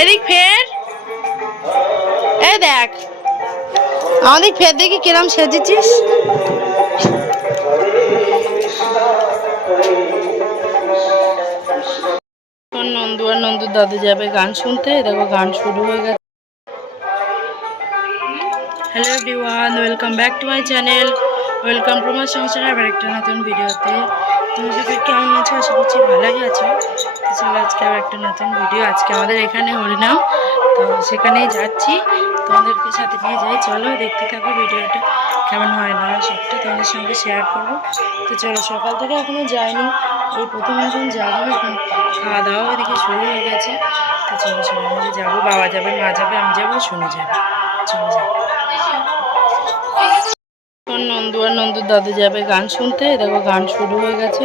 এদিক ফের। এই দেখ। আমাদের ফের দেখি কিরম সেজেছিস। নন্দু, আর নন্দুর দাদু যাবে গান শুনতে। দেখো গান শুরু হয়ে গেছে। Hello everyone welcome back to my channel welcome to my সংসার আবার একটা নতুন ভিডিওতে তুমি যদি কেমন আছো? আশা করছি ভালোই আছো। তো চলো আজকে আবার একটা নতুন ভিডিও আজকে আমাদের এখানে হরিনাম তো সেখানেই যাচ্ছি। তোমাদেরকে সাথে নিয়ে যাই। চলো দেখতে থাকো ভিডিওটা কেমন হয় না সবটা তোমাদের সঙ্গে শেয়ার করব। তো চলো, সকাল থেকে এখনও যাইনি। এই প্রথম এখন যাব এখন খাওয়া দাওয়া এদিকে শুরু হয়ে গেছে। তো চলো, সবাই মিলে যাব। বাবা যাবে, মা যাবে, আমি যাব, শুনে যাবে। চলো যাব নন্দু আর নন্দুর দাদু যাবে গান শুনতে। দেখো, গান শুরু হয়ে গেছে।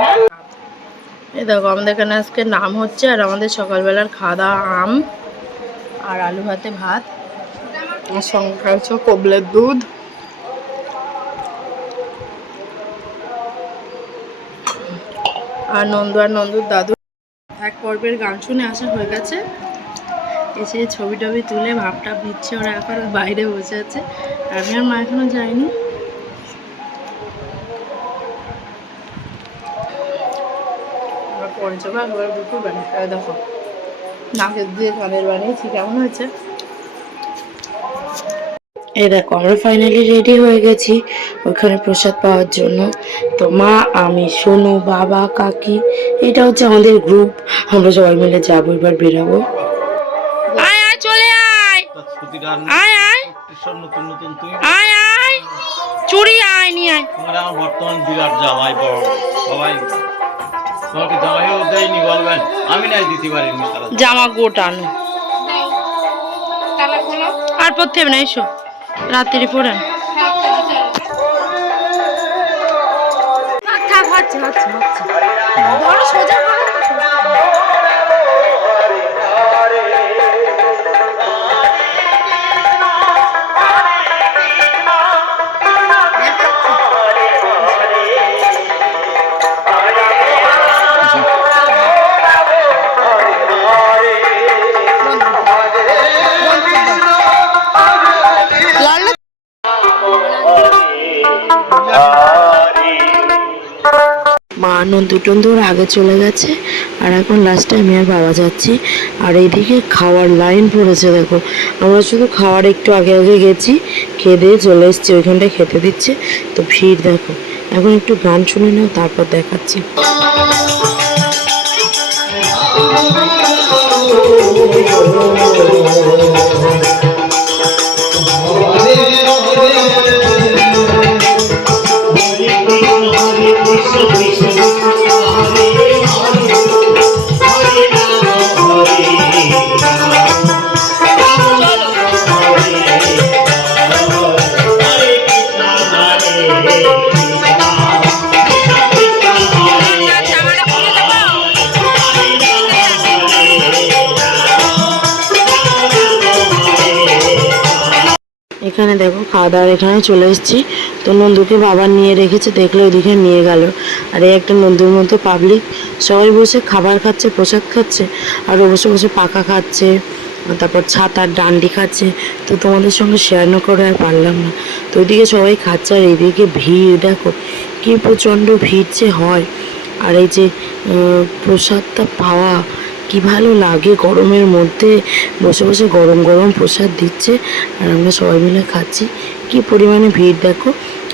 হ্যাঁ? এই দেখো, আমাদের এখানে আজকে নাম হচ্ছে আর আমাদের সকালবেলার খাওয়া দাওয়া আম আর আলু ভাতে ভাত আর সঙ্গে খাচ্ছ কবলের দুধ। আর নন্দু আর নন্দুর দাদু এক পর্বের গান শুনে আসা হয়ে গেছে। এসে ছবি টবি তুলে ভাবটা নিচ্ছে ওরা এখন বাইরে বসে আছে। আমি আর মা এখনও যাইনি। আবার পরে যাব একবার দুপুর বেলা দেখো নাকের দিয়ে কানের বানিয়েছি কেমন হয়েছে? এই দেখো আমরা ফাইনালি রেডি হয়ে গেছি ওখানে প্রসাদ পাওয়ার জন্য। তো মা আমি সোনু বাবা কাকি এটা হচ্ছে আমাদের গ্রুপ আমরা সবাই মিলে যাব এবার বেরাবো। প্রতিটা আয় আয়। সব নতুন নতুন তুমি আয় আয়। চুরি আয় আয়। তোমার আমার বর্তমান বিরাট জামাই বড়। সবাই তোমাকে জামাইও দেয়নি বলবেন। আমি নাই দিতে পারিনি জামা গোটানো আর পরতে হবে না এসো। রাত্রি হচ্ছে বড় সোজা করো, মা নন্দু টন্দুর আগে চলে গেছে আর এখন লাস্টে আমি আর বাবা যাচ্ছি। আর এইদিকে খাওয়ার লাইন পড়েছে দেখো। আমরা শুধু খাওয়ার একটু আগে আগে গেছি খেয়ে দিয়ে চলে এসেছি ওইখানটায় খেতে দিচ্ছে। তো ভিড় দেখো। এখন একটু গান শুনে নাও তারপর দেখাচ্ছি। খাওয়া দাওয়ার এখানে চলে এসেছি। তো নন্দুকে বাবা নিয়ে রেখেছে, দেখলে ওইদিকে নিয়ে গেল। আর এই একটা নন্দুর মতো পাবলিক সবাই বসে খাবার খাচ্ছে প্রসাদ খাচ্ছে, আর ও বসে বসে পাকা খাচ্ছে তারপর ছাতার ডান্ডি খাচ্ছে। তো তোমাদের সঙ্গে শেয়ার না করে আর পারলাম না। তো ওইদিকে সবাই খাচ্ছে, আর এইদিকে ভিড়, দেখো কী প্রচণ্ড ভিড় যে হয়। আর এই যে প্রসাদটা পাওয়া কি ভালো লাগে গরমের মধ্যে? বসে বসে গরম গরম প্রসাদ দিচ্ছে আর আমরা সবাই মিলে খাচ্ছি। কি পরিমাণে ভিড় দেখো?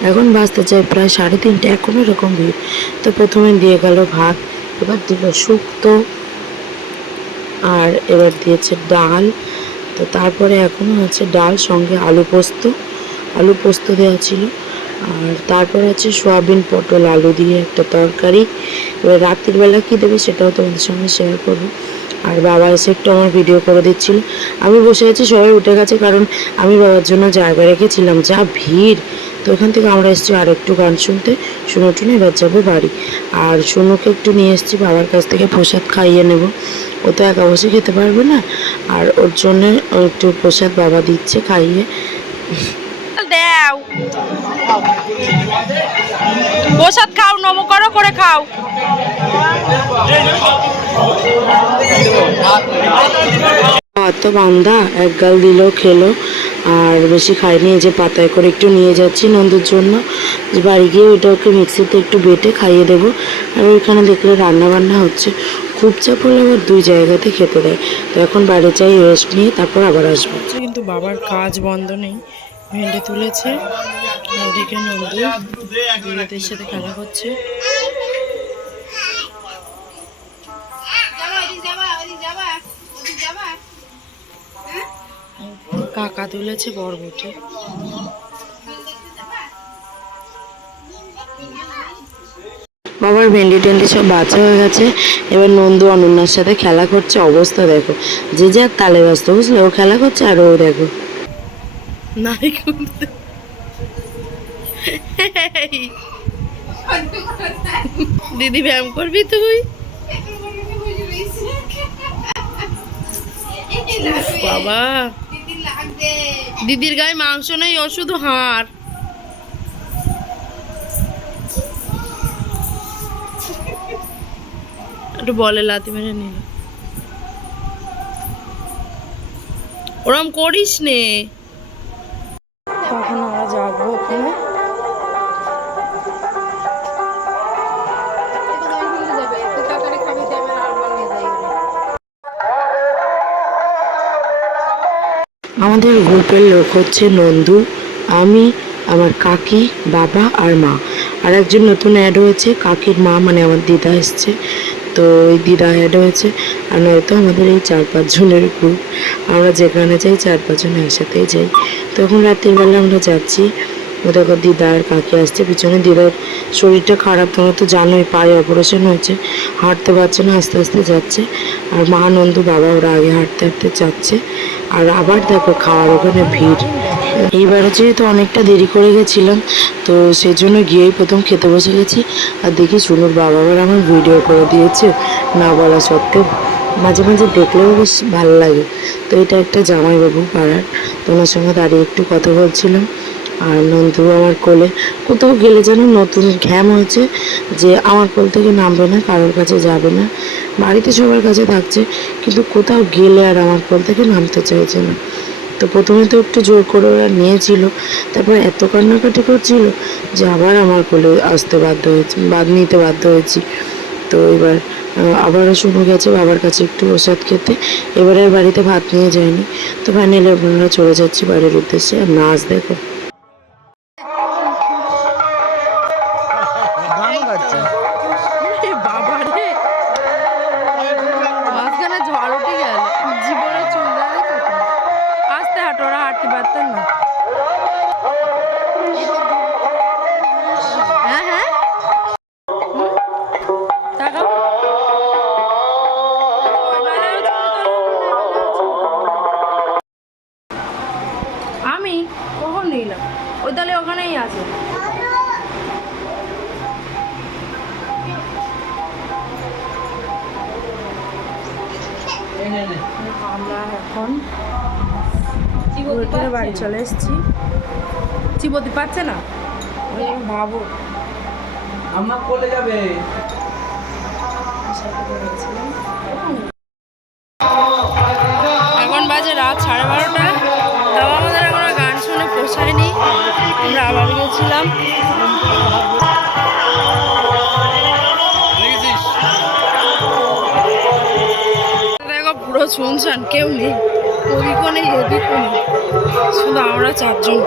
এখন বাঁচতে চাই প্রায় সাড়ে তিনটে, এখনও এরকম ভিড়। তো প্রথমে দিয়ে গেল ভাত, এবার দিল শুক্তো আর এবার দিয়েছে ডাল। তো তারপরে এখনও আছে ডাল, সঙ্গে আলু পোস্ত। আলু পোস্ত দেওয়া ছিল। আর তারপর আছে সোয়াবিন, পটল, আলু দিয়ে একটা তরকারি। এবার রাত্রির বেলা কী দেবে সেটাও তোমাদের সঙ্গে শেয়ার করব। আর বাবা এসে একটু আমার ভিডিও করে দিচ্ছিল। আমি বসে আছি, সবাই উঠে গেছে, কারণ আমি বাবার জন্য জায়গা রেখেছিলাম। যা ভিড়! তো ওখান থেকে আমরা এসেছি আর একটু গান শুনতে। শুনে টুনে, এবার যাব বাড়ি। আর শুনুকে একটু নিয়ে এসেছি, বাবার কাছ থেকে প্রসাদ খাইয়ে নেব। ও তো একা বসে খেতে পারবে না। আর ওর জন্য একটু প্রসাদ বাবা দিচ্ছে খাইয়ে। দেও। প্রসাদ খাও নম করো খাও। তো বান্ধা এক গাল দিল খেলো। আর বেশি খাইনি এই যে পাতায় করে একটু নিয়ে যাচ্ছি নন্দুর জন্য। যে বাড়ি গিয়ে ওটা ওকে মিক্সিতে একটু বেটে খাইয়ে দেবো। আর ওইখানে দেখলে রান্না বান্না হচ্ছে। খুব চাপ হলে আবার দুই জায়গাতে খেতে দেয়। তো এখন বাড়ি চাই রেস্ট নিয়ে তারপর আবার আসব। কিন্তু বাবার কাজ বন্ধ নেই। ভেন্ডে তুলেছে সাথে খেলা করছে কাকা তুলেছে বরবটি। বাবার ভেন্ডি টেন্ডি সব বাচ্চা হয়ে গেছে। এবার নন্দু অনন্যার সাথে খেলা করছে। অবস্থা দেখো। যে যার তালে ব্যস্ত, বুঝলে? ও খেলা করছে আর ও দেখো। করতে দিদি ব্যায়াম করবি তুই? বাবা। দিদির গায়ে মাংস নেই ও শুধু হাড়। একটু বলে লাতি মেরে নিল। ওরম করিস নে। তখন আমরা যাব ওখানে। আমাদের গ্রুপের লোক হচ্ছে নন্দু, আমি, আমার কাকি, বাবা আর মা। আর একজন নতুন অ্যাড হয়েছে, কাকির মা মানে আমার দিদা এসছে। তো ওই দিদা অ্যাড হয়েছে, আর নয়তো আমাদের এই চার পাঁচজনের গ্রুপ আমরা যেখানে যাই, চার পাঁচজন একসাথেই যাই। তো এখন রাতের বেলা আমরা যাচ্ছি। ও দেখো দিদা আর কাকি আসছে, পিছনে দিদার শরীরটা খারাপ, তোমরা তো জানোই, পায়ে অপারেশন হয়েছে, হাঁটতে পারছে না, আস্তে আস্তে যাচ্ছে। আর মা নন্দু বাবা ওরা আগে হাঁটতে হাঁটতে যাচ্ছে। আর আবার দেখো খাওয়ার ওখানে ভিড়। এইবারে যেহেতু অনেকটা দেরি করে গেছিলাম, তো সেই জন্য গিয়েই প্রথম খেতে বসে গেছি। আর দেখি চুনুর বাবা আমার ভিডিও করে দিয়েছে, না বলা সত্ত্বেও। মাঝে মাঝে দেখলেও বেশ ভালো লাগে। তো এটা একটা জামাইবাবু পাড়ার। তোমার সঙ্গে দাঁড়িয়ে একটু কথা বলছিলাম। আর নন্দু আমার কোলে, কোথাও গেলে যেন নতুন ঘ্যাম হয়েছে যে আমার কোল থেকে নামবে না, কারোর কাছে যাবে না। বাড়িতে সবার কাছে থাকছে, কিন্তু কোথাও গেলে আর আমার কোল থেকে নামতে চাইছে না। তো প্রথমে তো একটু জোর করে ওরা নিয়েছিল, তারপর এত কান্নাকাটি করছিল যে আবার আমার কোলে আসতে বাধ্য হয়েছি, বাদ নিতে বাধ্য হয়েছি। তো এবার আবারও শুরু গেছে, বাবার কাছে একটু প্রসাদ খেতে। এবারে বাড়িতে ভাত নিয়ে যায়নি। তো ফাইনালি আপনারা চলে যাচ্ছি বাড়ির উদ্দেশ্যে। নাচ দেখো। আমরা এখন ঘুরে বাড়ি চলে এসেছি। চিবতি পাচ্ছে না? ভাবো। আমার কোলে যাবে। এখন বাজে রাত সাড়ে বারোটা। তাও আমাদের এখনও গান শুনে পোষায়নি আমরা আবার গেছিলাম। শুনছান কেউ নেই। কবি এদিকও নেই শুধু আমরা চারজন।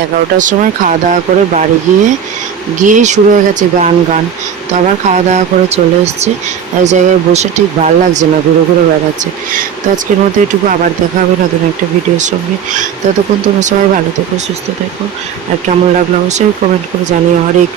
এগারোটার সময় খাওয়া দাওয়া করে বাড়ি গিয়ে, গিয়েই শুরু হয়ে গেছে গান গান। তো আবার খাওয়া দাওয়া করে চলে এসছে। এক জায়গায় বসে ঠিক ভালো লাগছে না, ঘুরে ঘুরে বেড়াচ্ছে। তো আজকের মতো এটুকু, আবার দেখা হবে নতুন একটা ভিডিওর সঙ্গে। ততক্ষণ তোমরা সবাই ভালো থেকো, সুস্থ থেকো। আর কেমন লাগল অবশ্যই কমেন্ট করে জানিও। হরেক